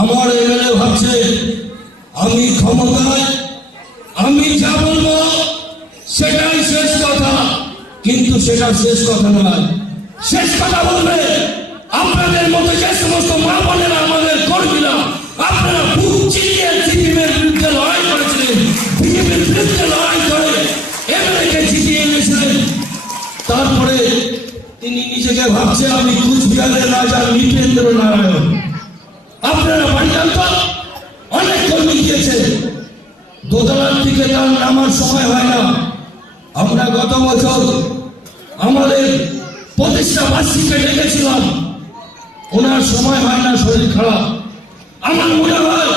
আমার এমএলএ ভাবছে আমি ক্ষমতায়, আমি যা বলবো সেটাই শেষ কথা, কিন্তু সেটা শেষ কথা নয়। শেষ কথা বলবে আপনাদের মতো যে সমস্ত মা বোনেরা, আমাদের কর্মীরা, আপনারা বুক চিনিয়ে সিপিএমের বিরুদ্ধে লড়াই করেছিলেন, বিজেপির বিরুদ্ধে লড়াই করে এমএলএকে জিতিয়ে এনেছিলেন। তারপরে তিনি নিজেকে ভাবছে আমি কুচবিহারের রাজা নৃপেন্দ্র নারায়ণ। আপনারা বাড়িটান তো অনেক কর্মী দিয়েছে, দোতলার দিকে তার নামার সময় হয় না। আমরা গত বছর আমাদের প্রতিষ্ঠা বার্ষিকে ডেকেছিলাম, ওনার সময় হয় না, শরীর খারাপ। আমার মনে হয়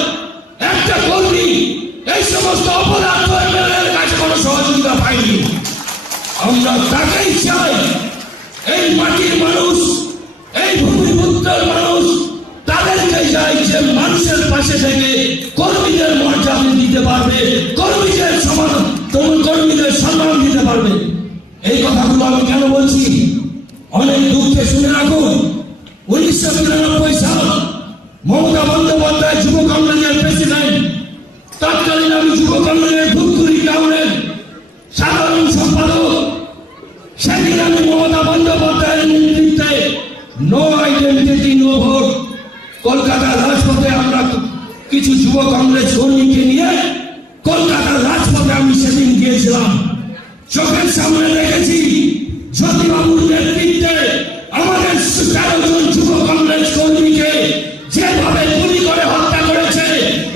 একটা কর্মী এই সমস্ত অপরাধ এমএলএর কাছে কোনো সহযোগিতা পাইনি। আমরা তাকেই চাই, এই মাটির মানুষ, এই ভূমিপুত্রের মানুষ, তাদেরকে চাই যে মানুষের পাশে থেকে কর্মীদের মর্যাদা দিতে পারবে, কর্মীদের কর্মীদের সম্মান দিতে পারবে। এই কথাগুলো আমি কেন বলছি? অনেক দুঃখে শুনে রাখুন, 1993 সাল মমতা বন্দ্যোপাধ্যায় যুব কংগ্রেসের প্রেসিডেন্ট, তৎকালীন আমি যুব কংগ্রেসের ধূপগুড়ি টাউনের সাধারণ সম্পাদক। সেদিন আমি মমতা বন্দ্যোপাধ্যায়ের নেতৃত্বে নো আইডেন্টিটি নো ভোট কলকাতার রাজপথে আমরা কিছু যুব কংগ্রেস কর্মীকে নিয়ে কলকাতার রাজপথে আমি সেদিন গিয়েছিলাম। চোখের সামনে দেখেছি জ্যোতিবাবুর নেতৃত্বে আমাদের 13 জন যুব কংগ্রেস কর্মীকে যেভাবে গুলি করে হত্যা করেছে,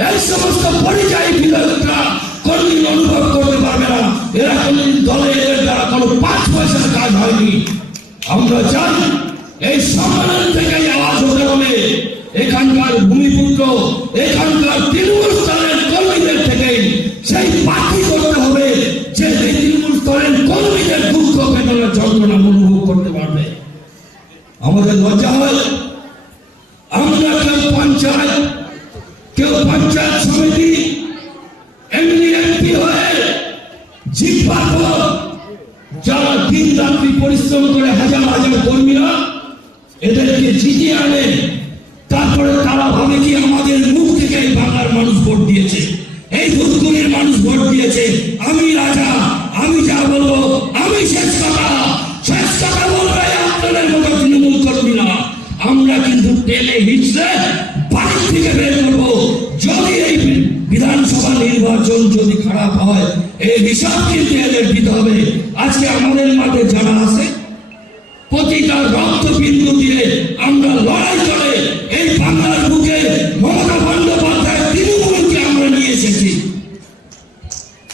এই সমস্ত পরিযায়ী বিরোধীরা কর্মী অনুভব করতে পারবে না এরা কোন দলে এর দ্বারা কোনো 5 পয়সার কাজ হয়নি। আমরা চাই এই সম্মেলন থেকে আওয়াজ হতে হবে, এখানকার ভূমিপুত্র, এখানকার তৃণমূল স্তরের কর্মীদের থেকে সেই পার্টি করতে হবে যে তৃণমূল স্তরের কর্মীদের দুঃখ বেদনা যন্ত্রণা অনুভব করতে পারবে। আমাদের লজ্জা হয়, আমরা কেউ পঞ্চায়েত সমিতি এমনি এমপি হয়ে জিতবার পর যারা দিন রাত্রি পরিশ্রম করে হাজার হাজার কর্মীরা এদেরকে জিতিয়ে আনে, তারপরে তারা ভাবে যে আমাদের মুখ থেকে এই বাংলার মানুষ ভোট দিয়েছে, এই ধূপগুড়ির মানুষ ভোট দিয়েছে, আমি রাজা, আমি যা বলবো আমি শেষ কথা বলবে আপনাদের মতো তৃণমূল কর্মীরা। আমরা কিন্তু টেনে হিচড়ে বাড়ি থেকে বের করবো। যদি এই বিধানসভা নির্বাচন যদি খারাপ হয়, এই হিসাব কিন্তু এদের দিতে হবে। আজকে আমাদের মাঠে যারা আছে, প্রতিটা রক্তবিন্দু দিয়ে আমরা লড়াই করে এই বাংলার বুকে মমতা বন্দ্যোপাধ্যায় তৃণমূলকে আমরা নিয়ে এসেছি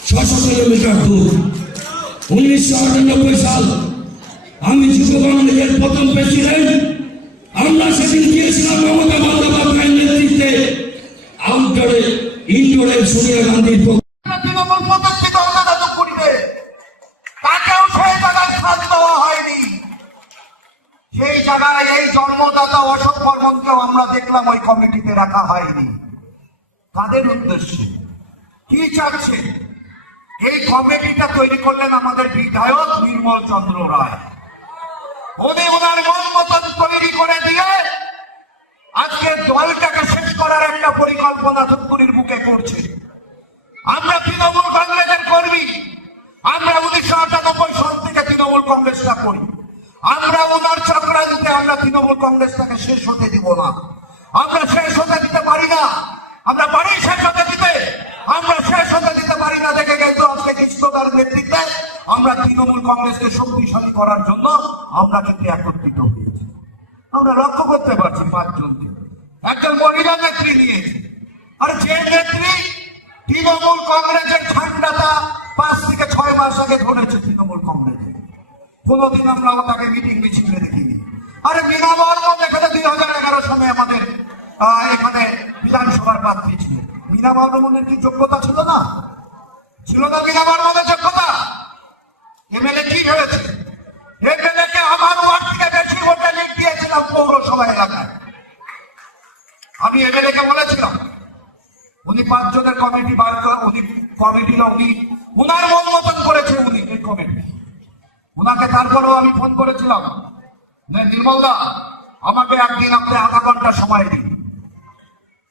600 কিলোমিটার দূর। 1998 সাল আমি যুব কংগ্রেসের প্রথম প্রেসিডেন্ট। আমরা সেদিন গিয়েছিলাম মমতা বন্দ্যোপাধ্যায়ের নেতৃত্বে আউটডোরে, ইনডোরে সোনিয়া গান্ধীর তৃণমূল প্রতিষ্ঠিত অন্নদান করিবে, তাকেও সেই জায়গায় ছাড় দেওয়া হয়নি। সেই জায়গায় এই জন্মদাতা অশোক বর্মনকেও আমরা দেখলাম ওই কমিটিতে রাখা হয়নি। তাদের উদ্দেশ্যে কি চাচ্ছে? এই কমিটিটা তৈরি করলেন আমাদের বিধায়ক নির্মল চন্দ্র রায়। উনি ওনার মন মতন তৈরি করে দিয়ে আজকে দলটাকে শেষ করার একটা পরিকল্পনা ধূপগুড়ির বুকে করছে। আমরা তৃণমূল কংগ্রেসের কর্মী, আমরা 1998 সাল থেকে তৃণমূল কংগ্রেসটা করি। আমরা ওনার চক্রান্তে আমরা তৃণমূল কংগ্রেসটাকে শেষ হতে দিব না। আমরা শেষ হতে দিতে পারি না। আমরা পারি শেষ হতে দিতে, আমরা শেষ হতে দিতে পারি না। দেখে গেল আজকে কৃষ্ণদার নেতৃত্বে আমরা তৃণমূল কংগ্রেসকে শক্তিশালী করার জন্য আমরা কিন্তু একত্রিত হয়েছি। আমরা লক্ষ্য করতে পারছি 5 জনকে, একজন মহিলা নেত্রী নিয়েছে। আর যে নেত্রী তৃণমূল কংগ্রেসের ঠান্ডাটা 5 থেকে 6 মাস আগে ধরেছে তৃণমূল কংগ্রেসে, কোনোদিন আমরা তাকে মিটিং মিছিলে দেখিনি। আরে মীনা বর্মন এখানে 2011 সালে আমাদের এখানে বিধানসভার প্রার্থী ছিল। মীনা বর্মনের কি যোগ্যতা ছিল না? ছিল না মীনা বর্মনের যোগ্যতা? এমএলএ কি হয়েছে? এমএলএ কে আমার ওয়ার্ড থেকে বেশি ভোটে লিড দিয়েছিলাম পৌরসভা এলাকায়। আমি এমএলএ কে বলেছিলাম, উনি 5 জনের কমিটি বার করে, উনি কমিটিটা উনি উনার মন মতন করেছে উনি এই কমিটি। উনাকে তারপরেও আমি ফোন করেছিলাম, নির্মলদা আমাকে একদিন আপনি আধা ঘন্টা সময় দিন।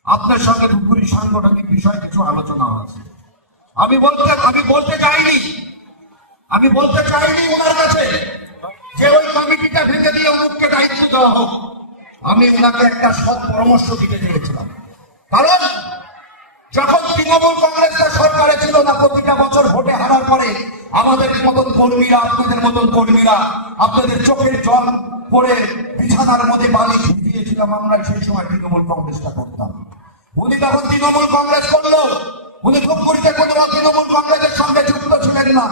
আপনার সঙ্গে ধূপগুড়ির সাংগঠনিক বিষয়ে কিছু আলোচনা আছে। আমি বলতে চাইনি ওনার কাছে যে ওই কমিটিটা ভেঙে দিয়ে অমুককে দায়িত্ব দেওয়া হোক। আমি ওনাকে একটা সৎ পরামর্শ দিতে চেয়েছিলাম, কারণ যখন তৃণমূল কংগ্রেসের সরকারে ছিল না, প্রতিটা বছর ভোটে হারার পরে আমাদের মতন কর্মীরা, আপনাদের মতন কর্মীরা, আপনাদের চোখের জল পড়ে বিছানার মধ্যে বালি ভিজিয়েছিলাম, আমরা সেই সময় তৃণমূল কংগ্রেসটা করতাম। উনি তখন তৃণমূল কংগ্রেস করলো, উনি ধূপগুড়িতে কোনো তৃণমূল কংগ্রেসের সঙ্গে যুক্ত ছিলেন না।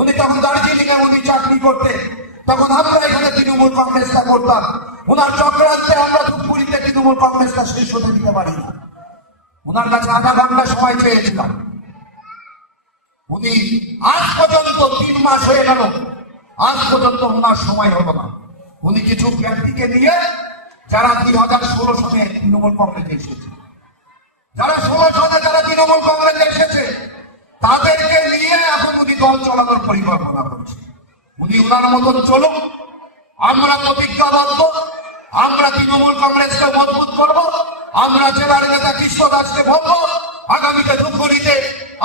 উনি তখন দার্জিলিং এ উনি চাকরি করতেন, তখন আমরা এখানে তৃণমূল কংগ্রেসটা করতাম। ওনার চক্রান্তে আমরা ধূপগুড়িতে তৃণমূল কংগ্রেসটা শেষ হতে দিতে পারি না। ওনার কাছে আধা ঘন্টা সময় চেয়েছিলাম, উনি আজ পর্যন্ত 3 মাস হয়ে গেল, আজ পর্যন্ত ওনার সময় হলো না। উনি কিছু ব্যক্তিকে নিয়ে যারা 2016 সালে তৃণমূল কংগ্রেসে এসেছে, যারা 16 সালে যারা তৃণমূল কংগ্রেসে এসেছে, তাদেরকে নিয়ে এখন উনি দল চালানোর পরিকল্পনা করছে। উনি ওনার মতন চলুক, আমরা প্রতিজ্ঞাবদ্ধ, আমরা তৃণমূল কংগ্রেসকে মজবুত করব। আমরা জেলার নেতা কৃষ্ণ দাসকে বলবো, আগামীতে ধূপগুড়িতে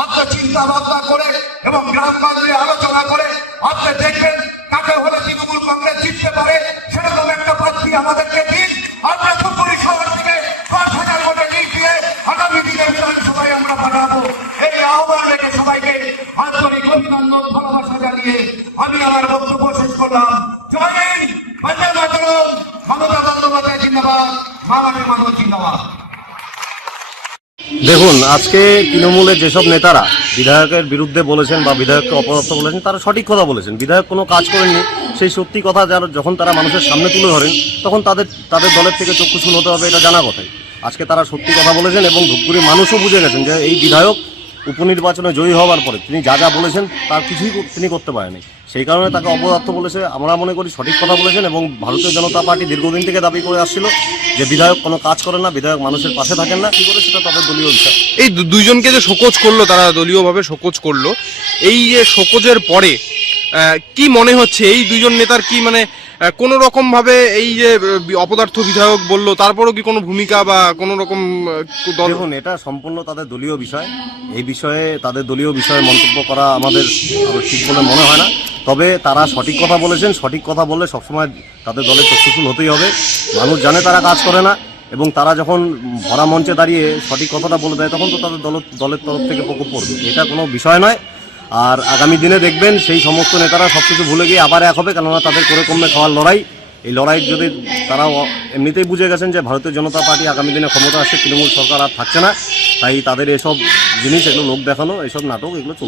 আপনার চিন্তা ভাবনা করে এবং গ্রামগঞ্জে আলোচনা করে আপনি দেখবেন কাকে হলে তৃণমূল কংগ্রেস জিততে পারে, সেরকম একটা প্রার্থী আমাদেরকে দিন। আমরা ধূপগুড়ি শহর থেকে 5,000 ভোটে লিড দিয়ে আগামী দিনে বিধানসভায় আমরা পাঠাবো। এই আহ্বান রেখে সবাইকে আন্তরিক অভিনন্দন, ভালোবাসা জানিয়ে আমি আমার বক্তব্য শেষ করলাম। জয় হিন্দ, বন্দে মাতরম, মমতা বন্দ্যোপাধ্যায় জিন্দাবাদ, মাননীয় মানব জিন্দাবাদ। দেখুন, আজকে তৃণমূলের যেসব নেতারা বিধায়কের বিরুদ্ধে বলেছেন বা বিধায়ককে অপদস্থ বলেছেন, তারা সঠিক কথা বলেছেন। বিধায়ক কোনো কাজ করেননি, সেই সত্যি কথা যখন তারা মানুষের সামনে তুলে ধরেন, তখন তাদের দলের থেকে চক্ষুশূল হতে হবে, এটা জানা কথাই। আজকে তারা সত্যি কথা বলেছেন এবং ধূপগুড়ির মানুষও বুঝে গেছেন যে এই বিধায়ক উপনির্বাচনে জয়ী হওয়ার পরে তিনি যা যা বলেছেন তার কিছুই তিনি করতে পারেনি। সেই কারণে তাকে অপদার্থ বলেছে। আমরা মনে করি সঠিক কথা বলেছেন এবং ভারতীয় জনতা পার্টি দীর্ঘদিন থেকে দাবি করে আসছিল যে বিধায়ক কোনো কাজ করে না, বিধায়ক মানুষের পাশে থাকেন না। কি করে সেটা তাদের দলীয় বিষয়। এই দুইজনকে যে শোকজ করলো, তারা দলীয়ভাবে শোকজ করলো, এই যে শোকজের পরে কি মনে হচ্ছে এই দুইজন নেতার কি মানে কোন রকম ভাবে এই যে অপদার্থ বিধায়ক বললো, তারপরও কি কোনো ভূমিকা বা কোন রকম দেখুন, এটা সম্পূর্ণ তাদের দলীয় বিষয়। এই বিষয়ে তাদের দলীয় বিষয়ে মন্তব্য করা আমাদের ঠিক বলে মনে হয় না। তবে তারা সঠিক কথা বলেছেন। সঠিক কথা বললে সবসময় তাদের দলের চক্ষুশূল হতেই হবে। মানুষ জানে তারা কাজ করে না এবং তারা যখন ভরা মঞ্চে দাঁড়িয়ে সঠিক কথাটা বলে দেয়, তখন তো তাদের দলের তরফ থেকে প্রকোপ পড়বে। এটা কোনো বিষয় নয়। আর আগামী দিনে দেখবেন সেই সমস্ত নেতারা সবকিছু ভুলে গিয়ে আবার এক হবে, কেননা তাদের করে কমে খাওয়ার লড়াই। এই লড়াই যদি তারা এমনিতেই বুঝে গেছেন যে ভারতীয় জনতা পার্টি আগামী দিনে ক্ষমতা আসছে, তৃণমূল সরকার আর থাকছে না, তাই তাদের এসব জিনিস, এগুলো লোক দেখানো, এসব নাটক, এগুলো চলছে।